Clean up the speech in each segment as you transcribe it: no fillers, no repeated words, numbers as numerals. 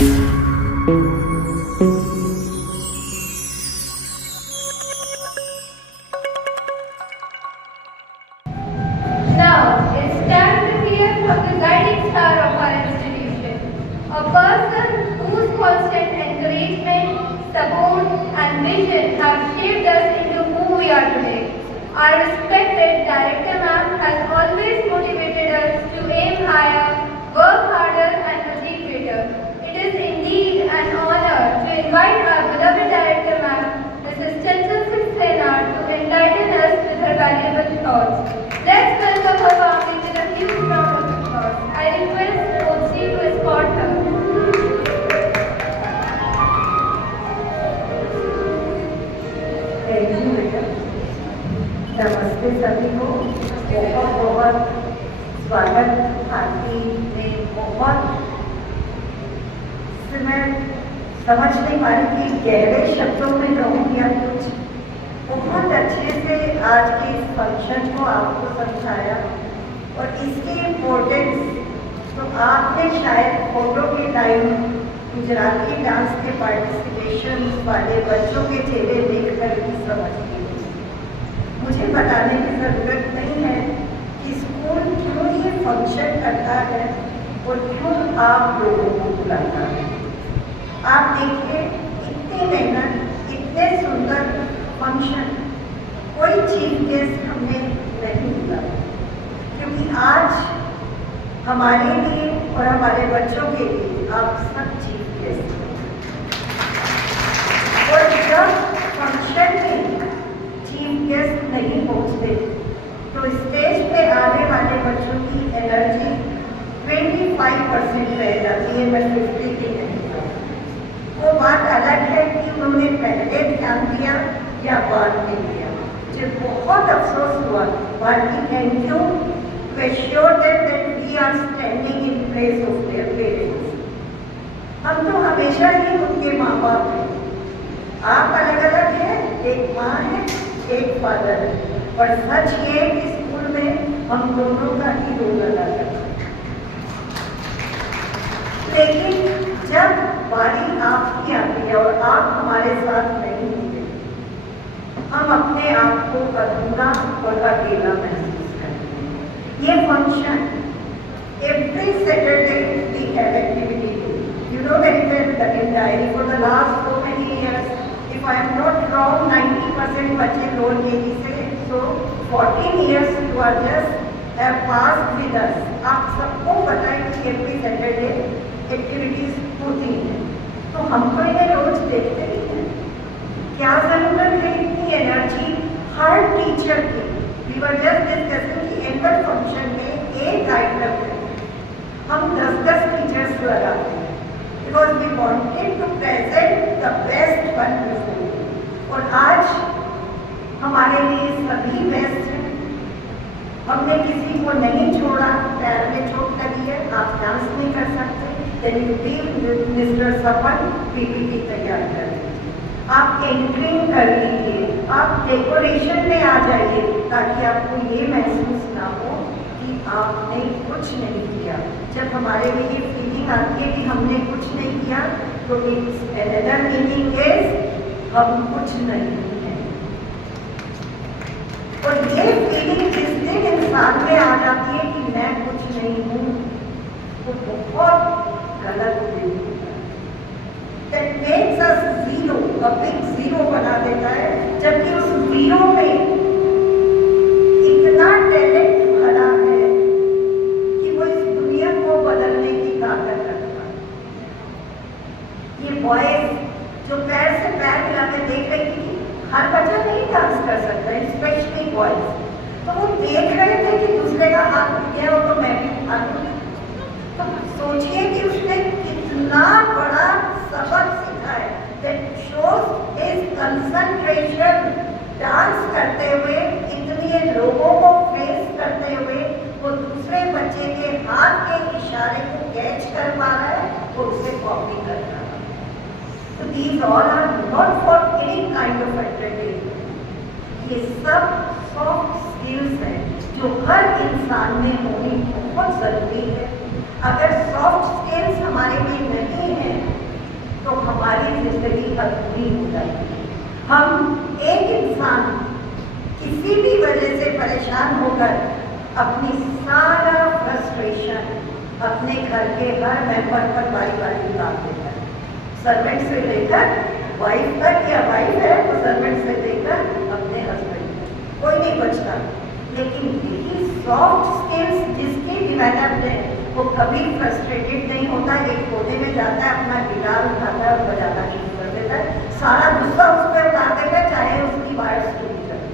Now, it's time to hear from the guiding star of our institution, a person whose constant encouragement, support, and vision have shaped us into who we are today. Our respected Director Ma'am has always motivated us to aim higher, work harder, and achieve greater. It is indeed an honor to invite our beloved Director Ma'am, Mrs. Chanchal Saxena, to enlighten us with her valuable thoughts. Let's welcome her family with a huge round of applause. I request Otsi to escort her. Thank you madam. नमस्ते सभी को, बहुत बहुत स्वागत। आपकी में बहुत से मैं समझ नहीं पा रही कि गहरे शब्दों में कहूँ या कुछ। बहुत अच्छे से आज के इस फंक्शन को आपको समझाया और इसकी इम्पोर्टेंस तो आपने शायद फोटो के टाइम गुजराती डांस के पार्टिसिपेशन वाले बच्चों के चेहरे देखकर ही समझ ली। मुझे बताने की ज़रूरत नहीं है कि स्कूल क्यों ये फंक्शन करता है और क्यों आप लोगों को बुलाता है। आप देखिए, इतनी मेहनत, इतने सुंदर फंक्शन, कोई चीफ गेस्ट हमें नहीं मिला, क्योंकि आज हमारे लिए और हमारे बच्चों के लिए आप सब चीफ गेस्ट हैं। और जब फंक्शन में चीफ गेस्ट नहीं पहुंचते तो स्टेज पे आने वाले बच्चों की एनर्जी 25% रह जाती है, मैं 50 की नहीं। वो बात अलग है कि उन्होंने पहले ध्यान दिया या बाद में दिया। मुझे बहुत अफसोस हुआ, but we can do to assure them that we are standing in place of their parents. हम तो हमेशा ही उनके माँ बाप हैं। आप अलग अलग हैं, एक माँ है, एक फादर है, और सच ये कि स्कूल में हम दोनों का ही रोल अदा करते हैं। लेकिन जब बारी आपकी आती है और आप हमारे साथ नहीं होते, हम अपने आप को अधूरा और अकेला महसूस करते हैं। ये function every Saturday we have activity. You know very well that in diary for the last so many years, if I am not wrong, 90% बच्चे लोअर केजी से, so 14 years you are just have passed with us. आप सबको पता है कि every Saturday activities होती हैं, तो हमको इन्हें रोज देखते ही हैं। क्या जरूरत है इतनी एनर्जी हर टीचर की? वी वर जस्ट डिस्कसिंग कि एनुअल फंक्शन में एक आइटम है, हम 10-10 टीचर्स लगाते हैं, because we wanted to present the best one before. और आज हमारे लिए सभी बेस्ट हैं। हमने किसी को नहीं छोड़ा। पैर में चोट लगी है, आप डांस नहीं कर सकते, then you leave mister Sapan PPT तैयार कर दीजिए, आप एंकरिंग कर लीजिए, आप डेकोरेशन में आ जाइए, ताकि आपको ये महसूस ना हो कि आपने कुछ नहीं किया। जब हमारे लिए ये फीलिंग आती है कि हमने कुछ नहीं किया, तो इट्स अनदर मीनिंग इज हम कुछ नहीं हैं। और ये फीलिंग जिस दिन इंसान में आ जाती है कि मैं कुछ नहीं हूँ, वो बहुत गलत फीलिंग होता है। That makes us zero, a big zero बना देता है, जबकि उस जीरो में इतना टैलेंट भरा है कि वो इस दुनिया को बदलने की ताकत रखता है। ये बॉयज जो पैर से पैर मिला के देख रही थी, हर बच्चा नहीं डांस कर सकता, स्पेशली बॉयज, तो वो देख रहे थे कि दूसरे का हाथ उठ गया हो तो मैं भी हाथ उठ। तो सोचिए कि उसने कितना बड़ा सबक सीखा है। That shows his concentration। Dance करते हुए, इतने लोगों को फेस करते हुए, वो दूसरे बच्चे के हाथ के इशारे को कैच कर पा रहा है, वो उसे कॉपी कर रहा है। तो these all are not for any kind of entertainment। ये सब सॉफ्ट स्किल्स हैं जो हर इंसान में होनी बहुत जरूरी है। अगर सॉफ्ट स्किल्स हमारे में नहीं है जिंदगी अधूरी हो जाती है। हम एक इंसान किसी भी वजह से परेशान होकर अपनी सारा फ्रस्ट्रेशन अपने घर के हर मेंबर पर बारी बारी डाल देता है, सर्वेंट से लेकर वाइफ तक, या वाइफ है तो सर्वेंट से लेकर अपने हस्बैंड तक, कोई नहीं बचता। लेकिन यही सॉफ्ट स्किल्स जिसकी डेवलप्ड है वो कभी फ्रस्ट्रेटेड नहीं होता, एक कोने में जाता है, अपना गिटार उठाता है और बजाना शुरू कर देता है, सारा गुस्सा उस पर उतार देता है, चाहे उसकी वायर्स टूट जाए।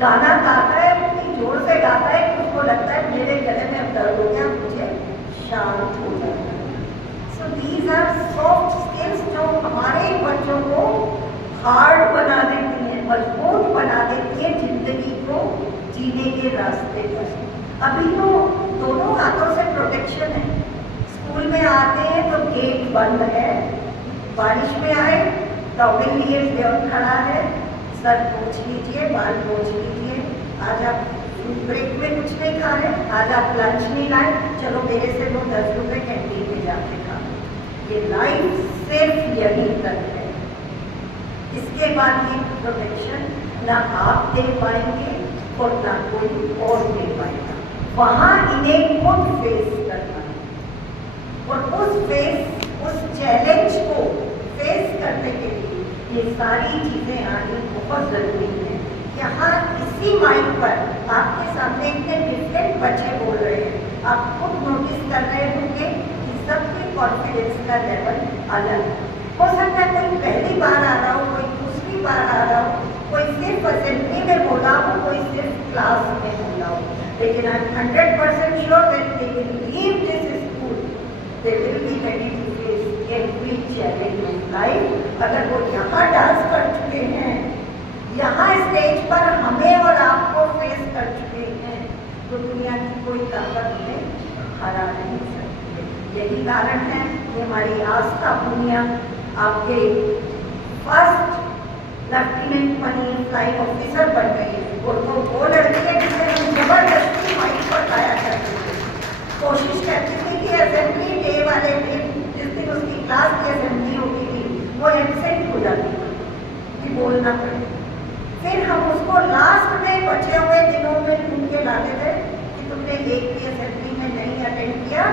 गाना गाता है, इतनी जोर से गाता है कि उसको लगता है मेरे गले में अब दर्द हो गया, मुझे शांत हो जाता है। So these are soft skills जो हमारे बच्चों को हार्ड बना देती हैं, मजबूत बना देती है जिंदगी को जीने के रास्ते पर। अभी तो दोनों हाथों से प्रोटेक्शन है, स्कूल में आते हैं तो गेट बंद है, बारिश में आए टॉवल लिए देव खड़ा है, सर पोंछ लीजिए, बाल पोंछ लीजिए, आज आप ब्रेक में कुछ नहीं खा रहे, आज आप लंच नहीं लाए, चलो मेरे से वो 10 रुपये कैंटीन में जाके खा। ये लाइफ सिर्फ यही तक है, इसके बाद ये प्रोटेक्शन ना आप दे पाएंगे और ना कोई और दे पाएगा। वहाँ इन्हें खुद फेस करना है, और उस चैलेंज को फेस करने के लिए ये सारी चीज़ें आनी बहुत ज़रूरी है। यहाँ इसी माइक पर आपके सामने इतने डिफरेंट बच्चे बोल रहे हैं, आप खुद नोटिस कर रहे होंगे कि सबके कॉन्फिडेंस का लेवल अलग हो सकता है। कोई पहली बार आ रहा हो, कोई दूसरी बार आ रहा हो, कोई सिर्फ असेंबली में बोला हो, कोई सिर्फ क्लास में बोला हो, लेकिन I am 100% sure that they will leave this school, they will be ready to face every challenge in life. अगर वो यहाँ डांस कर चुके हैं, यहाँ स्टेज पर हमें और आपको फेस कर चुके हैं, तो दुनिया की कोई ताकत उन्हें हरा नहीं सकती है। यही कारण है कि हमारी आस्था दुनिया आपके फर्स्ट लेफ्टिनेंट बनी, फ्लाइंग ऑफिसर बन गई, और वो लड़की है जिसे हम जबरदस्ती माइक पर लाया करते थे। कोशिश करती थी कि असेंबली डे वाले दिन, जिस दिन उसकी क्लास की असेंबली होती थी, वो एब्सेंट हो जाती थी कि बोलना पड़े। फिर हम उसको लास्ट में बचे हुए दिनों में ढूंढ के लाते थे कि तुमने एक भी असेंबली में नहीं अटेंड किया,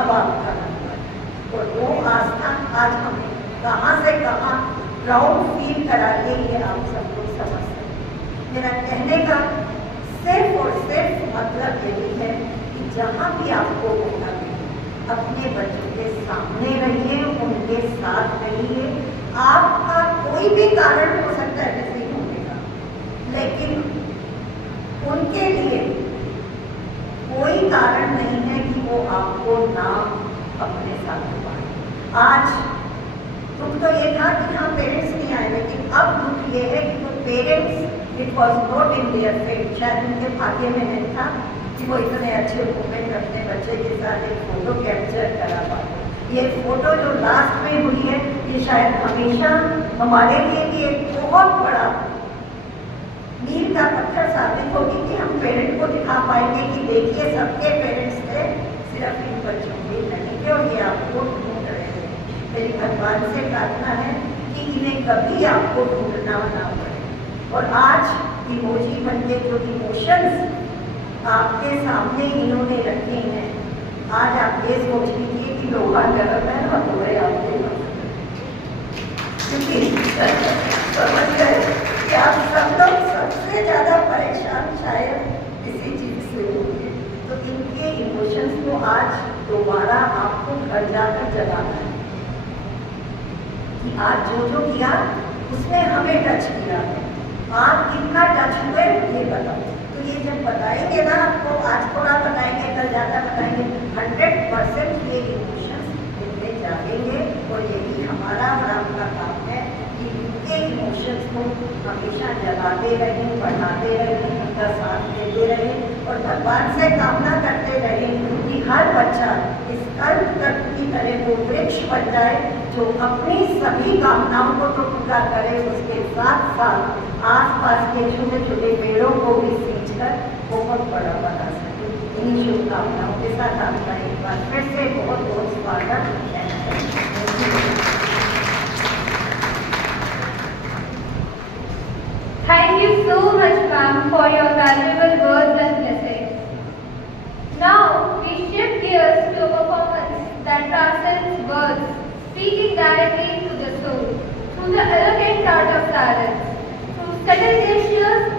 अब आपका नंबर। और वो आस्था आज हमें कहाँ से कहाँ प्राउड फील करा के ये आप सब लोग समझ सकते। मेरा कहने का सिर्फ और सिर्फ मतलब यही है कि जहाँ भी आपको मौका मिले, अपने बच्चों के सामने रहिए, उनके साथ रहिए। आपका कोई भी कारण हो सकता है नहीं होने का, लेकिन उनके लिए कोई कारण नहीं है कि वो आपको ना अपने साथ पाए। आज दुख तो ये था कि हाँ पेरेंट्स नहीं आए, लेकिन अब दुख ये है कि वो parents it was not in their fate, शायद उनके भाग्य में नहीं था कि वो इतने अच्छे मोमेंट अपने बच्चे के साथ एक फोटो कैप्चर करा पाते। ये फोटो जो लास्ट में हुई है, ये शायद हमेशा हमारे लिए भी एक बहुत बड़ा मील का पत्थर साबित होगी कि हम पेरेंट को दिखा पाएंगे कि देखिए सबके पेरेंट्स थे, सिर्फ इन बच्चों के नहीं थे, और ये आपको ढूंढ रहे हैं। मेरी भगवान से प्रार्थना है कि इन्हें कभी आपको ढूंढना ना पड़े। और आज इमोजी बन के जो इमोशंस आपके सामने इन्होंने रखे हैं, आज आप ये सोच लीजिए कि लोहा गर्म है और थोड़े आपके क्योंकि समझ गए कि आप सब लोग सबसे ज़्यादा परेशान शायद इसी चीज़ से होंगे। तो इनके इमोशंस को आज दोबारा आपको घर जाकर जगाना है कि आज जो जो किया उसने हमें टच किया है, आप कितना टच हुए ये बताओ। तो ये जब बताएंगे ना आपको, आज थोड़ा बताएंगे, कल ज़्यादा बताएंगे, 100% ये इमोशंस इनमें जागेंगे। और यही हमारा और आपका काम है कि इनके इमोशंस को हमेशा जगाते रहें, बढ़ाते रहें, उनका साथ देते रहें, और भगवान से कामना करते रहें कि हर बच्चा इस कल्प तत्व की तरह वो वृक्ष बन जाए जो अपनी सभी कामनाओं को तो पूरा करे, उसके साथ साथ आसपास के छोटे छोटे पेड़ों को भी सींचकर बहुत बड़ा बना सके। इन शुभकामनाओं के साथ आपका एक बार फिर से बहुत बहुत स्वागत है। for your valuable words and blessings. Now, we shift gears to a performance that transcends words, speaking directly to the soul, through the elegant art of silence, through subtle gestures